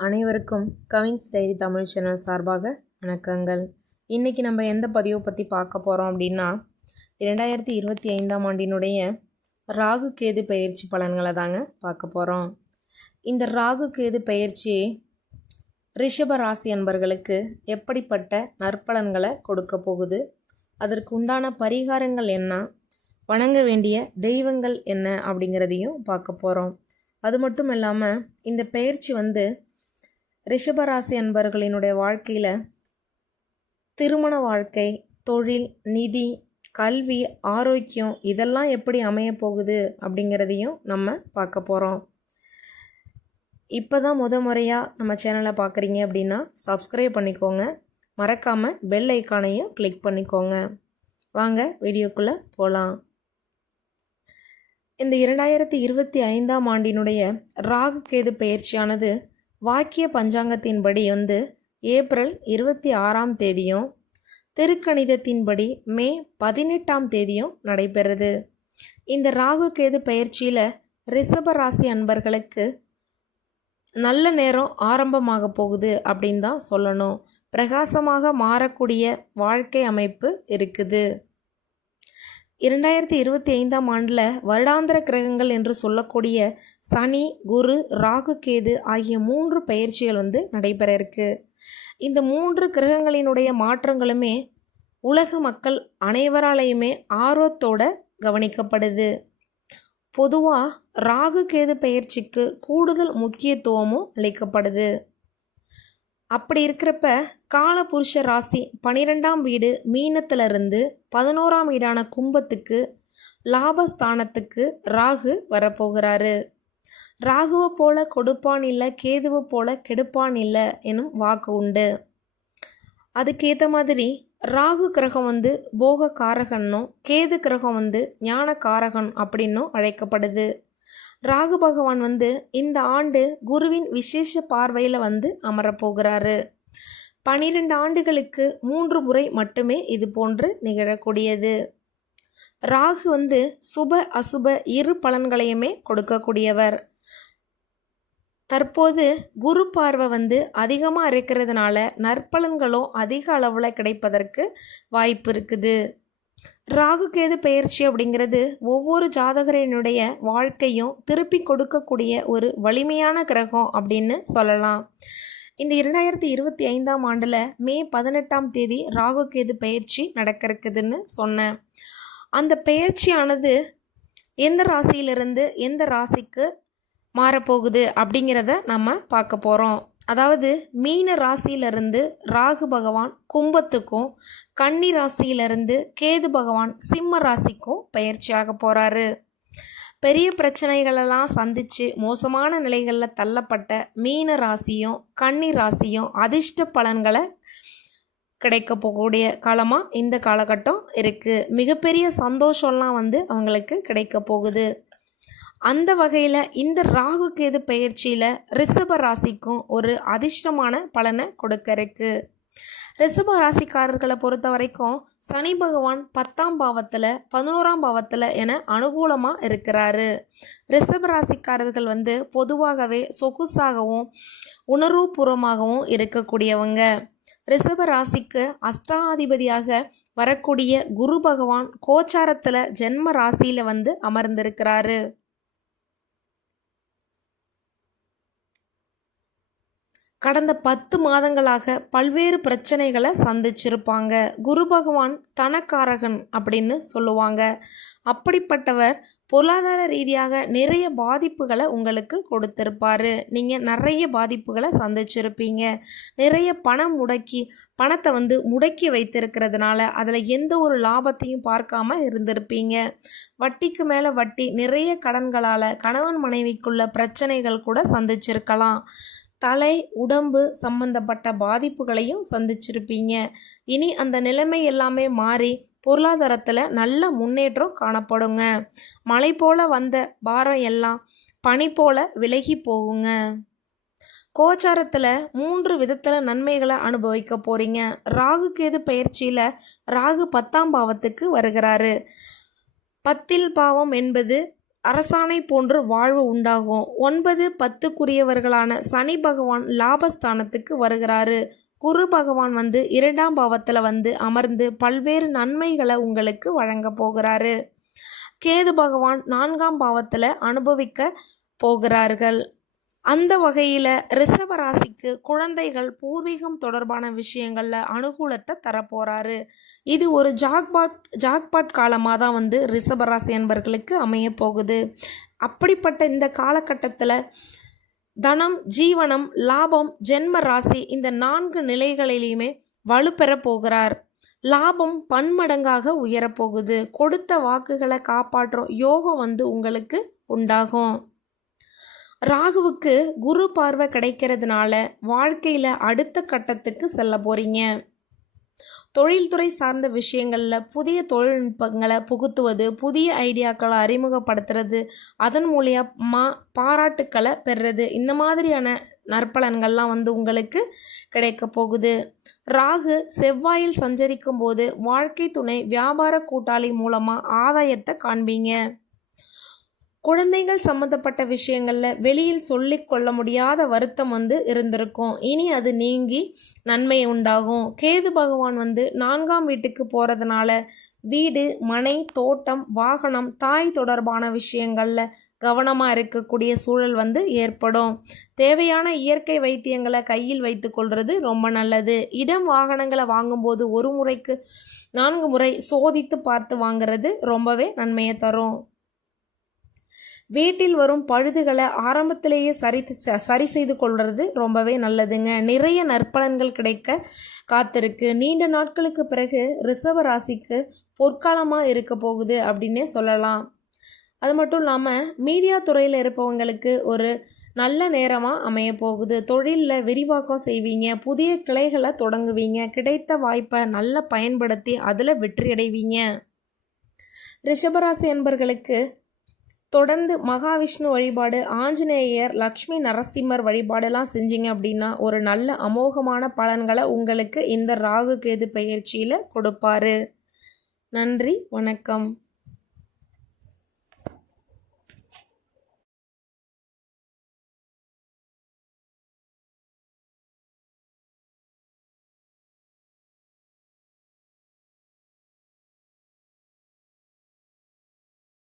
அனைவருக்கும் Cavin's diary Tamil channel சார்பாக வணக்கங்கள். இன்றைக்கி நம்ம எந்த பதிவை பற்றி பார்க்க போகிறோம் அப்படின்னா இரண்டாயிரத்தி இருபத்தி ஐந்தாம் ஆண்டினுடைய ராகு கேது பயிற்சி பலன்களை தாங்க பார்க்க போகிறோம் இந்த ராகு கேது பயிற்சி ரிஷப ராசி அன்பர்களுக்கு எப்படிப்பட்ட நற்பலன்களை கொடுக்க போகுது? அதற்கு உண்டான பரிகாரங்கள் என்ன? வணங்க வேண்டிய தெய்வங்கள் என்ன அப்படிங்கிறதையும் பார்க்க போகிறோம் அது மட்டும் இல்லாமல் இந்த பயிற்சி வந்து ரிஷபராசி அன்பர்களினுடைய வாழ்க்கையில் திருமண வாழ்க்கை தொழில் நிதி கல்வி ஆரோக்கியம் இதெல்லாம் எப்படி அமைய போகுது அப்படிங்கிறதையும் நம்ம பார்க்க போகிறோம் இப்போ தான் முத முறையாக நம்ம சேனலை பார்க்குறீங்க அப்படின்னா சப்ஸ்கிரைப் பண்ணிக்கோங்க. மறக்காமல் பெல் ஐக்கானையும் கிளிக் பண்ணிக்கோங்க. வாங்க வீடியோக்குள்ளே போகலாம் இந்த இரண்டாயிரத்தி இருபத்தி ஐந்தாம் ஆண்டினுடைய ராகு கேது பயிற்சியானது வாக்கிய பஞ்சாங்கத்தின்படி வந்து ஏப்ரல் இருபத்தி ஆறாம் தேதியும் திருக்கணிதத்தின்படி மே பதினெட்டாம் தேதியும் நடைபெறுது. இந்த ராகு கேது பயிற்சியில் ரிஷப ராசி அன்பர்களுக்கு நல்ல நேரம் ஆரம்பமாக போகுது அப்படின்னு தான் சொல்லணும். பிரகாசமாக மாறக்கூடிய வாழ்க்கை அமைப்பு இருக்குது. இரண்டாயிரத்தி இருபத்தி ஐந்தாம் ஆண்டில் வருடாந்திர கிரகங்கள் என்று சொல்லக்கூடிய சனி குரு ராகு கேது ஆகிய மூன்று பயிற்சிகள் வந்து நடைபெற இருக்கு. இந்த மூன்று கிரகங்களினுடைய மாற்றங்களுமே உலக மக்கள் அனைவராலையுமே ஆர்வத்தோட கவனிக்கப்படுது. பொதுவாக ராகு கேது பயிற்சிக்கு கூடுதல் முக்கியத்துவமும் அளிக்கப்படுது. அப்படி இருக்கிறப்ப காலபுருஷ ராசி பனிரெண்டாம் வீடு மீனத்திலிருந்து பதினோராம் வீடான கும்பத்துக்கு லாபஸ்தானத்துக்கு ராகு வரப்போகிறாரு. ராகுவை போல கொடுப்பான் இல்லை கேதுவை போல கெடுப்பான் இல்லை எனும் வாக்கு உண்டு. அதுக்கேற்ற மாதிரி ராகு கிரகம் வந்து போக காரகன்னும் கேது கிரகம் வந்து ஞான காரகன் அப்படின்னும் அழைக்கப்படுது. ராகு பகவான் வந்து இந்த ஆண்டு குருவின் விசேஷ பார்வையில் வந்து அமரப்போகிறாரு பனிரெண்டு ஆண்டுகளுக்கு மூன்று முறை மட்டுமே இது போன்று நிகழக்கூடியது. ராகு வந்து சுப அசுப இரு பலன்களையுமே கொடுக்கக்கூடியவர். தற்போது குரு பார்வை வந்து அதிகமாக இருக்கிறதுனால நற்பலன்களும் அதிக அளவில் கிடைப்பதற்கு வாய்ப்பு இருக்குது. ராகு கேது பயிற்சி அப்படிங்கிறது ஒவ்வொரு ஜாதகரினுடைய வாழ்க்கையும் திருப்பி கொடுக்கக்கூடிய ஒரு வலிமையான கிரகம் அப்படின்னு சொல்லலாம். இந்த இரண்டாயிரத்தி இருபத்தி ஐந்தாம் ஆண்டில் மே பதினெட்டாம் தேதி ராகு கேது பயிற்சி நடக்க இருக்குதுன்னு சொன்னேன். அந்த பயிற்சியானது எந்த ராசியிலிருந்து எந்த ராசிக்கு மாறப்போகுது அப்படிங்கிறத நம்ம பார்க்க போகிறோம் அதாவது மீன ராசியிலிருந்து ராகு பகவான் கும்பத்துக்கும் கன்னி ராசியிலிருந்து கேது பகவான் சிம்ம ராசிக்கும் பயிற்சியாக போகிறாரு பெரிய பிரச்சனைகளெல்லாம் சந்தித்து மோசமான நிலைகளில் தள்ளப்பட்ட மீன ராசியும் கன்னி ராசியும் அதிர்ஷ்ட பலன்களை கிடைக்க போகக்கூடிய காலமாக இந்த காலகட்டம் இருக்குது மிகப்பெரிய சந்தோஷம்லாம் வந்து அவங்களுக்கு கிடைக்க போகுது. அந்த வகையில் இந்த ராகு கேது பயிற்சியில் ரிஷப ராசிக்கும் ஒரு அதிர்ஷ்டமான பலனை கொடுக்க இருக்கு ரிஷப ராசிக்காரர்களை பொறுத்த வரைக்கும் சனி பகவான் பத்தாம் பாவத்தில் பதினோராம் பாவத்தில் என அனுகூலமாக இருக்கிறாரு. ரிஷப ராசிக்காரர்கள் வந்து பொதுவாகவே சொகுசாகவும் உணர்வுபூர்வமாகவும் இருக்கக்கூடியவங்க. ரிஷப ராசிக்கு அஷ்டாதிபதியாக வரக்கூடிய குரு பகவான் கோச்சாரத்தில் ஜென்ம ராசியில் வந்து அமர்ந்திருக்கிறாரு. கடந்த பத்து மாதங்களாக பல்வேறு பிரச்சனைகளை சந்திச்சிருப்பாங்க. குரு பகவான் தனக்காரகன் அப்படின்னு சொல்லுவாங்க. அப்படிப்பட்டவர் பொருளாதார ரீதியாக நிறைய பாதிப்புகளை உங்களுக்கு கொடுத்துருப்பாரு. நீங்கள் நிறைய பாதிப்புகளை சந்திச்சிருப்பீங்க. நிறைய பணம் முடக்கி பணத்தை வந்து முடக்கி வைத்திருக்கிறதுனால அதில் எந்த ஒரு லாபத்தையும் பார்க்காம இருந்திருப்பீங்க. வட்டிக்கு மேலே வட்டி நிறைய கடன்களால் கணவன் மனைவிக்குள்ள பிரச்சனைகள் கூட சந்திச்சிருக்கலாம். தலை உடம்பு சம்பந்தப்பட்ட பாதிப்புகளையும் சந்திச்சிருப்பீங்க. இனி அந்த நிலைமை எல்லாமே மாறி பொருளாதாரத்தில் நல்ல முன்னேற்றம் காணப்படுங்க. மழை போல வந்த பாரம் எல்லாம் பனி போல விலகி போகுங்க. கோச்சாரத்தில் மூன்று விதத்தில் நன்மைகளை அனுபவிக்க போகிறீங்க ராகு கேது பயிற்சியில் ராகு பத்தாம் பாவத்துக்கு வருகிறாரு. பத்தில் பாவம் என்பது அரசாணை போன்று வாழ்வு உண்டாகும். ஒன்பது பத்துக்குரியவர்களான சனி பகவான் லாபஸ்தானத்துக்கு வருகிறாரு. குரு பகவான் வந்து இரண்டாம் பாவத்தில் வந்து அமர்ந்து பல்வேறு நன்மைகளை உங்களுக்கு வழங்க போகிறாரு. கேது பகவான் நான்காம் பாவத்தில் அனுபவிக்க போகிறார்கள். அந்த வகையில் ரிஷபராசிக்கு குழந்தைகள் பூர்வீகம் தொடர்பான விஷயங்களில் அனுகூலத்தை தரப்போகிறாரு இது ஒரு ஜாக்பாட் ஜாக்பாட் காலமாக தான் வந்து ரிஷபராசி என்பர்களுக்கு அமைய போகுது. அப்படிப்பட்ட இந்த காலகட்டத்தில் தனம் ஜீவனம் லாபம் ஜென்ம ராசி இந்த நான்கு நிலைகளிலையுமே வலுப்பெற போகிறார். லாபம் பன்மடங்காக உயரப்போகுது கொடுத்த வாக்குகளை காப்பாற்றும் யோகம் வந்து உங்களுக்கு உண்டாகும். ராகுவுக்கு குரு பார்வை கிடைக்கிறதுனால வாழ்க்கையில் அடுத்த கட்டத்துக்கு செல்ல போகிறீங்க தொழில்துறை சார்ந்த விஷயங்களில் புதிய தொழில்நுட்பங்களை புகுத்துவது புதிய ஐடியாக்களை அறிமுகப்படுத்துறது அதன் மூலியமாக பாராட்டுக்களை பெறுறது. இந்த மாதிரியான நற்பலன்கள்லாம் வந்து உங்களுக்கு கிடைக்க போகுது. ராகு செவ்வாயில் சஞ்சரிக்கும் போது வாழ்க்கை துணை வியாபார கூட்டாளி மூலமாக ஆதாயத்தை காண்பீங்க. குழந்தைகள் சம்மந்தப்பட்ட விஷயங்களில் வெளியில் சொல்லி கொள்ள முடியாத வருத்தம் வந்து இருந்திருக்கும். இனி அது நீங்கி நன்மை உண்டாகும். கேது பகவான் வந்து நான்காம் வீட்டுக்கு போகிறதுனால வீடு மனை தோட்டம் வாகனம் தாய் தொடர்பான விஷயங்களில் கவனமாக இருக்கக்கூடிய சூழல் வந்து ஏற்படும். தேவையான இயற்கை வைத்தியங்களை கையில் வைத்து கொள்வது ரொம்ப நல்லது. இடம் வாகனங்களை வாங்கும்போது ஒரு முறைக்கு நான்கு முறை சோதித்து பார்த்து வாங்குறது ரொம்பவே நன்மையை தரும். வீட்டில் வரும் பழுதுகளை ஆரம்பத்திலேயே சரி சரி செய்து கொள்வது ரொம்பவே நல்லதுங்க. நிறைய நற்பலன்கள் கிடைக்க காத்திருக்கு. நீண்ட நாட்களுக்கு பிறகு ரிஷப ராசிக்கு பொற்காலமாக இருக்க போகுது அப்படின்னே சொல்லலாம். அது மட்டும் இல்லாமல் மீடியா துறையில் இருப்பவங்களுக்கு ஒரு நல்ல நேரமாக அமைய போகுது. தொழிலில் விரிவாக்கம் செய்வீங்க புதிய கிளைகளை தொடங்குவீங்க கிடைத்த வாய்ப்பை நல்லா பயன்படுத்தி அதில் வெற்றி அடைவீங்க ரிஷபராசி என்பர்களுக்கு தொடர்ந்து மகாவிஷ்ணு வழிபாடு ஆஞ்சநேயர் லக்ஷ்மி நரசிம்மர் வழிபாடெல்லாம் செஞ்சீங்க அப்படின்னா ஒரு நல்ல அமோகமான பலன்களை உங்களுக்கு இந்த ராகு கேது பயிற்சியில் கொடுப்பாரு. நன்றி வணக்கம்.